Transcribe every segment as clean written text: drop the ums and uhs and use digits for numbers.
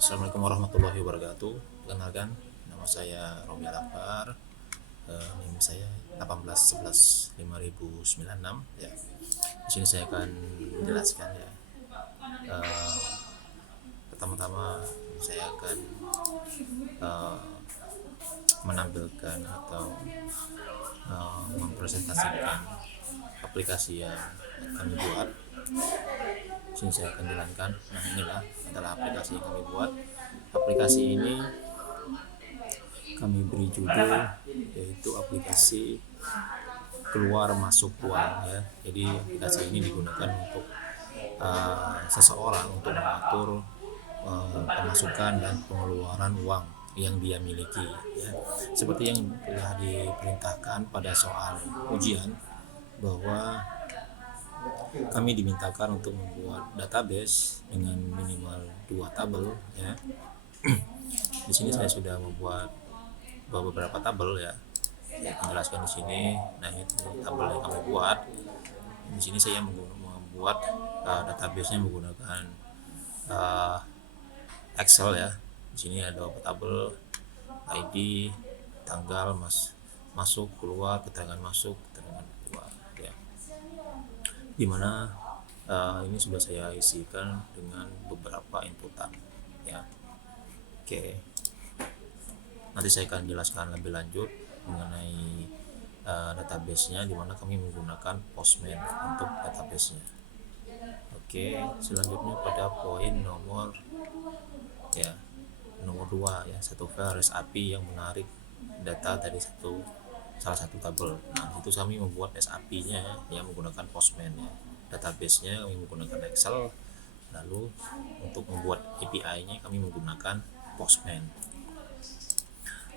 Assalamualaikum warahmatullahi wabarakatuh. Perkenalkan, nama saya Romi Alakbar. NIM saya 18115096 ya. Di sini saya akan menjelaskan ya. Pertama-tama saya akan menampilkan atau mempresentasikan aplikasi yang kami buat. Di sini saya akan jalankan. Nah, inilah adalah aplikasi yang kami buat. Aplikasi ini kami beri judul yaitu aplikasi keluar masuk uang ya. Jadi aplikasi ini digunakan untuk seseorang untuk mengatur pemasukan dan pengeluaran uang yang dia miliki ya. Seperti yang telah diperintahkan pada soal ujian bahwa kami dimintakan untuk membuat database dengan minimal 2 tabel ya. Di sini saya sudah membuat beberapa tabel ya. Saya akan jelaskan di sini. Nah, itu tabel yang kami buat. Di sini saya membuat database-nya menggunakan Excel ya. Di sini ada beberapa tabel ID, tanggal masuk keluar, keterangan masuk, keterangan keluar ya. Dimana ini sudah saya isikan dengan beberapa inputan ya. Oke. Nanti saya akan jelaskan lebih lanjut mengenai database-nya, di mana kami menggunakan Postman untuk database-nya. Oke, selanjutnya pada poin nomor 2 ya, satu file REST API yang menarik data dari salah satu tabel. Nah, itu kami membuat REST API-nya yang menggunakan Postman ya. Database-nya kami menggunakan Excel. Lalu untuk membuat API-nya kami menggunakan Postman.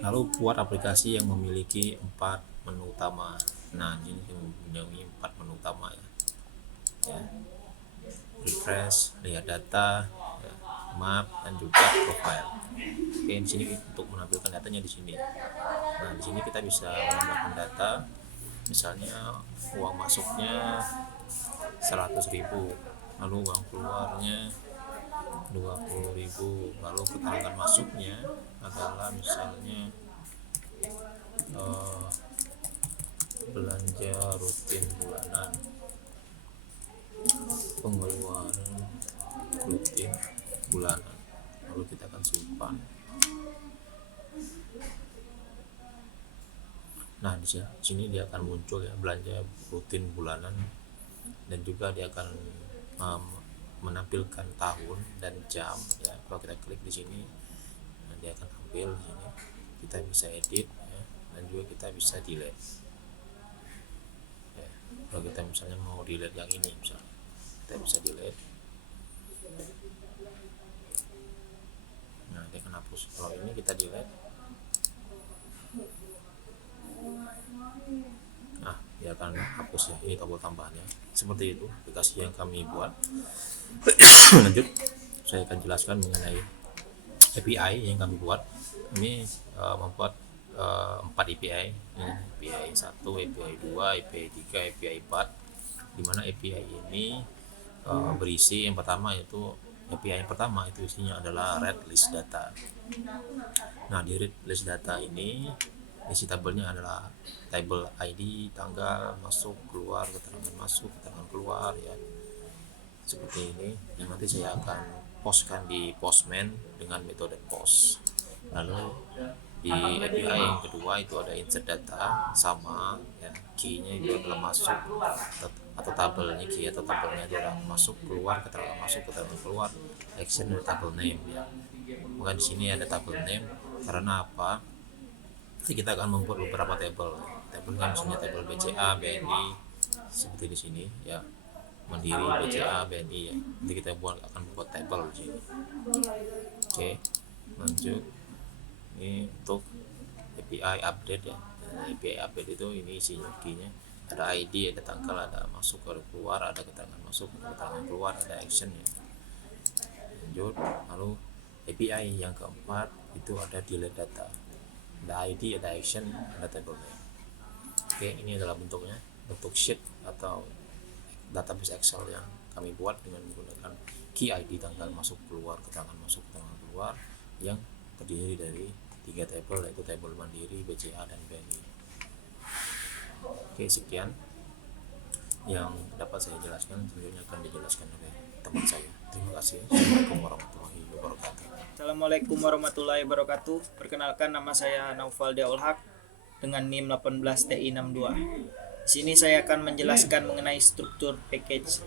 Lalu buat aplikasi yang memiliki 4 menu utama. Nah, ini mempunyai 4 menu utama ya. Refresh, lihat data, ya, map, dan juga profile. Oke, di sini untuk menampilkan datanya di sini. Nah, di sini kita bisa menambahkan data. Misalnya uang masuknya 100.000, lalu uang keluarnya 20.000, lalu keterangan masuknya adalah misalnya belanja rutin bulanan, pengeluaran rutin bulanan, lalu kita akan simpan. Nah, di sini dia akan muncul ya, belanja rutin bulanan, dan juga dia akan menampilkan tahun dan jam ya. Kalau kita klik di sini, nah, dia akan tampil di sini. Kita bisa edit ya, dan juga kita bisa delete ya. Kalau kita misalnya mau delete yang ini, misalnya kita bisa delete. Nah, dia akan hapus. Kalau ini kita delete, nah, dia akan hapus ya. Ini tombol tambahannya. Seperti itu aplikasi yang kami buat. Lanjut, saya akan jelaskan mengenai API yang kami buat. Ini membuat 4 API. Ini API 1, API 2, API 3, API 4. Dimana API ini berisi yang pertama, yaitu API yang pertama itu isinya adalah read list data. Nah, di read list data ini isi tabelnya adalah tabel ID, tanggal masuk keluar, keterangan masuk, keterangan keluar ya. Seperti ini. Dan nanti saya akan postkan di Postman dengan metode post. Lalu di API yang kedua itu ada insert data, sama ya, key-nya itu adalah masuk atau tabelnya, key atau tabelnya itu adalah masuk keluar, keterangan masuk, keterangan keluar, action dan tabel name ya. Bukan di sini ada tabel name karena apa? Jadi kita akan membuat beberapa tabelnya, misalnya tabel BCA, BNI seperti di sini ya. Mandiri, BCA, BNI ya. Nanti kita akan membuat tabel di sini. Oke, lanjut. Ini untuk API update ya. API update itu ini isinya key-nya. Ada ID, ada tanggal, ada masuk, ada keluar, ada keterangan masuk, ada keterangan keluar, ada action ya. Lanjut, lalu API yang keempat itu ada delete data. Ada ID, ada action, ada table name. Oke, ini adalah bentuk sheet atau database Excel yang kami buat dengan menggunakan key ID tanggal masuk keluar, keterangan masuk, keterangan keluar, yang terdiri dari 3 tabel, yaitu tabel Mandiri, BCA, dan BNI. Oke, sekian yang dapat saya jelaskan. Selanjutnya akan dijelaskan oleh teman saya. Terima kasih. Assalamualaikum warahmatullahi wabarakatuh. Assalamualaikum warahmatullahi wabarakatuh. Perkenalkan, nama saya Naufal Diaul Haq dengan NIM 18TI62. Di sini saya akan menjelaskan mengenai struktur package.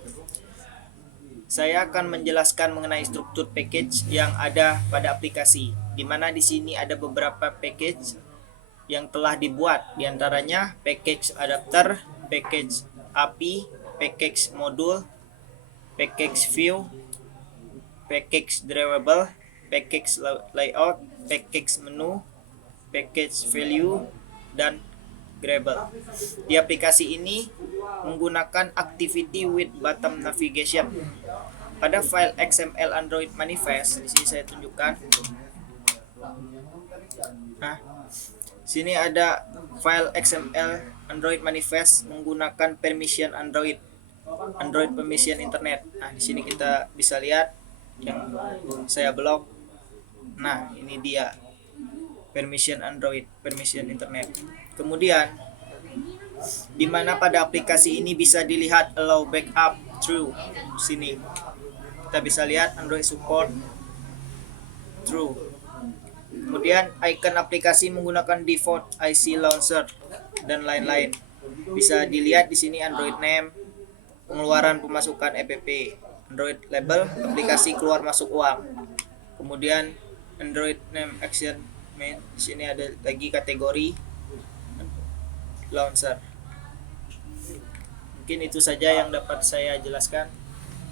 Saya akan menjelaskan mengenai struktur package yang ada pada aplikasi, di mana di sini ada beberapa package yang telah dibuat, diantaranya package adapter, package API, package modul, package view, package drawable, package layout, package menu, package value, dan grabble. Di aplikasi ini menggunakan activity with button navigation. Pada file XML Android manifest, di sini saya tunjukkan. Sini ada file XML Android manifest menggunakan permission Android permission internet. Di sini kita bisa lihat yang saya blok. Ini dia permission Android, permission internet. Kemudian di mana pada aplikasi ini bisa dilihat allow backup true. Sini kita bisa lihat Android support true. Kemudian icon aplikasi menggunakan default IC launcher dan lain-lain. Bisa dilihat di sini Android name, pengeluaran pemasukan EPP, Android label, aplikasi keluar masuk uang. Kemudian Android name action main. Di sini ada lagi kategori launcher. Mungkin itu saja yang dapat saya jelaskan.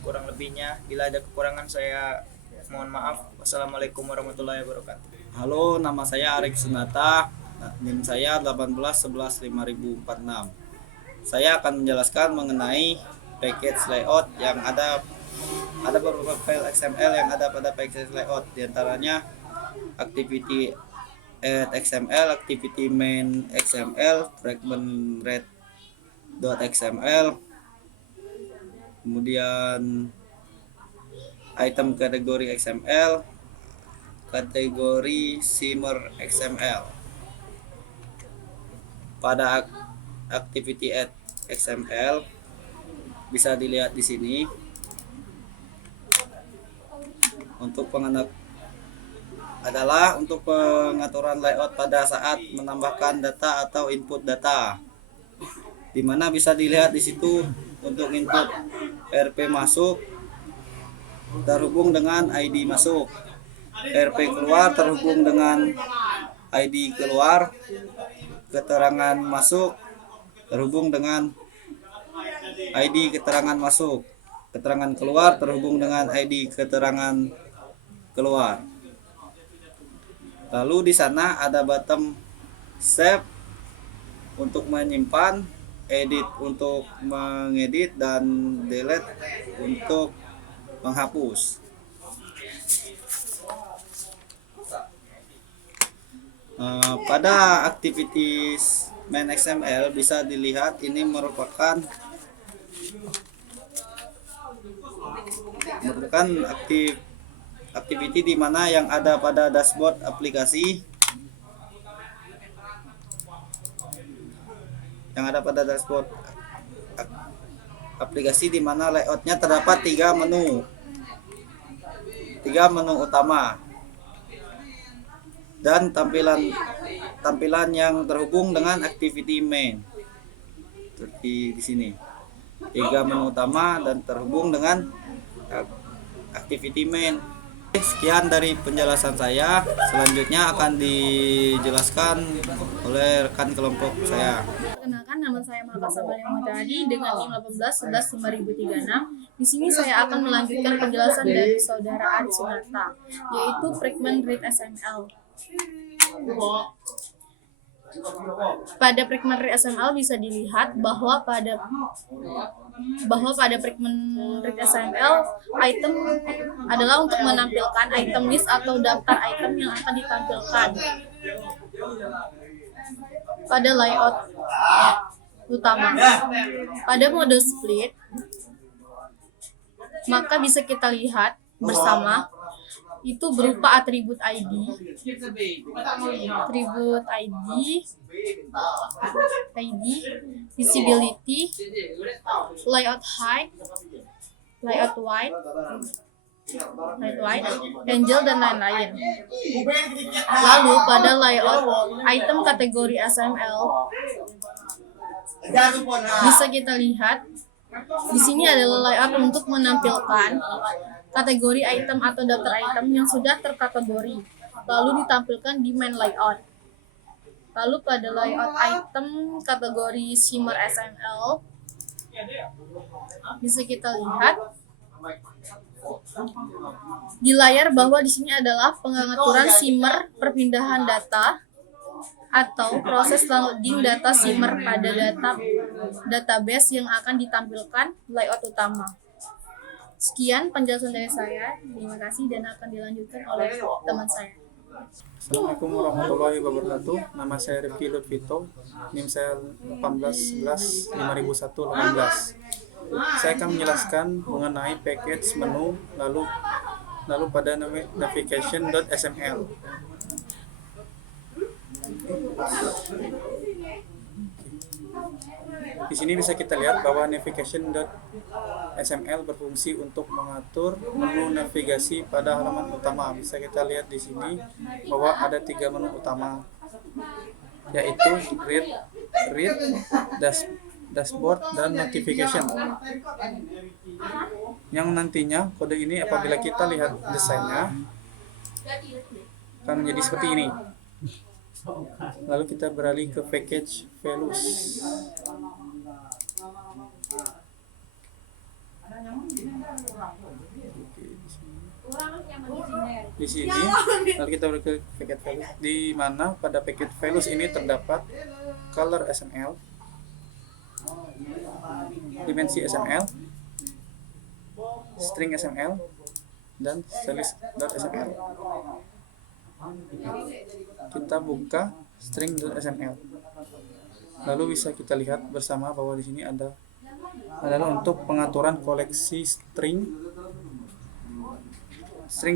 Kurang lebihnya, bila ada kekurangan saya mohon maaf. Wassalamualaikum warahmatullahi wabarakatuh. Halo, nama saya Arik Sunata, NIM saya 18115046. Saya akan menjelaskan mengenai package layout yang ada beberapa file XML yang ada pada package layout, diantaranya activity add XML, activity main XML, fragment red.xml, kemudian item kategori XML, kategori shimmer XML. Pada activity add XML bisa dilihat di sini untuk pengaturan layout pada saat menambahkan data atau input data, di mana bisa dilihat di situ untuk input RP masuk terhubung dengan ID masuk, RP keluar terhubung dengan ID keluar, keterangan masuk terhubung dengan ID keterangan masuk, keterangan keluar terhubung dengan ID keterangan keluar. Lalu di sana ada button save untuk menyimpan, edit untuk mengedit, dan delete untuk menghapus. Pada activities main XML bisa dilihat ini merupakan activity di mana yang ada pada dashboard aplikasi. Yang ada pada dashboard aplikasi di mana layoutnya terdapat 3 menu utama dan tampilan yang terhubung dengan activity main. Seperti di sini. 3 menu utama dan terhubung dengan activity main. Sekian dari penjelasan saya. Selanjutnya akan dijelaskan oleh rekan kelompok saya. Perkenalkan, nama saya Mahaka Sabalia Muhtadi dengan NIM 18115036. Di sini saya akan melanjutkan penjelasan dari saudara Arik Sunata, yaitu fragment read XML. Pada fragment read XML bisa dilihat bahwa pada fragment read XML, item adalah untuk menampilkan item list atau daftar item yang akan ditampilkan pada layout utama. Pada mode split, maka bisa kita lihat bersama itu berupa atribut ID, visibility, layout height, layout wide, angel, dan lain-lain. Lalu pada layout item kategori SML bisa kita lihat di sini adalah layout untuk menampilkan kategori item atau daftar item yang sudah terkategori, lalu ditampilkan di main layout. Lalu pada layout item kategori shimmer SML bisa kita lihat di layar bahwa di sini adalah pengaturan shimmer perpindahan data atau proses loading data shimmer pada database yang akan ditampilkan layout utama. Sekian penjelasan dari saya. Terima kasih dan akan dilanjutkan oleh teman saya. Assalamualaikum warahmatullahi wabarakatuh. Nama saya Rifki Lutfito. NIM saya 1811-5001-18. Saya akan menjelaskan mengenai package menu lalu pada navigation.sml. Di sini bisa kita lihat bahwa navigation.sml berfungsi untuk mengatur menu navigasi pada halaman utama. Bisa kita lihat di sini bahwa ada 3 menu utama, yaitu read, dashboard, dan notification. Yang nantinya kode ini apabila kita lihat desainnya akan menjadi seperti ini. Lalu kita beralih ke package values. Di sini lalu kita beralih ke package values, di mana pada package values ini terdapat color SML, dimensi SML, string SML, dan stylist.sml. Kita buka string.sml. Lalu bisa kita lihat bersama bahwa di sini adalah untuk pengaturan koleksi string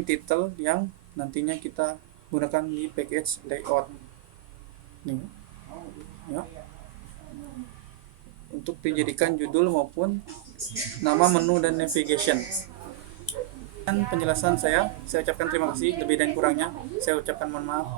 title yang nantinya kita gunakan di package layout. Nih. Ya. Untuk dijadikan judul maupun nama menu dan navigation. Dan penjelasan saya ucapkan terima kasih, lebih dan kurangnya saya ucapkan mohon maaf.